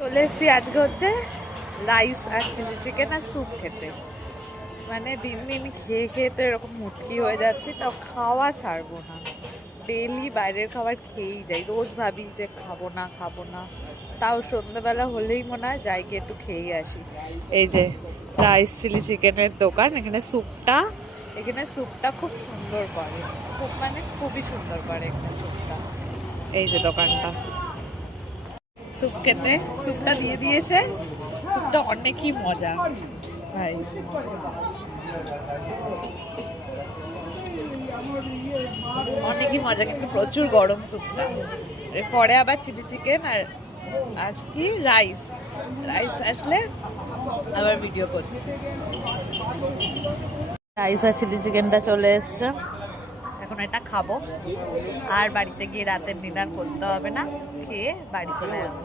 চলে এসেছি আজকে হচ্ছে রাইস আর চিলি চিকেন আর স্যুপ খেতে। মানে দিন দিন খেয়ে খেয়ে তো এরকম মুটকি হয়ে যাচ্ছে, তাও খাওয়া ছাড়বো না। ডেলি বাইরের খাবার খেয়েই যাই, রোজ ভাবি যে খাবো না খাবো না, তাও সন্ধ্যাবেলা হলেই মনে হয় যাই গিয়ে একটু খেয়েই আসি। এই যে রাইস চিলি চিকেনের দোকান, এখানে স্যুপটা খুব সুন্দর করে, খুব মানে খুবই সুন্দর করে এখানে স্যুপটা। এই যে দোকানটা, স্যুপ খেতে স্যুপটা দিয়ে দিয়েছে। স্যুপটা অনেকই মজা ভাই, অনেকই মজা, কিন্তু প্রচুর গরম স্যুপটা। এরপরে আবার চিলি চিকেন আর আর কি রাইস রাইস আসলে আবার ভিডিও করছি। রাইস আর চিলি চিকেনটা চলে এসছে, এখন এটা খাবো আর বাড়িতে গিয়ে রাতের ডিনার করতে হবে না, খেয়ে বাড়ি চলে যাবো।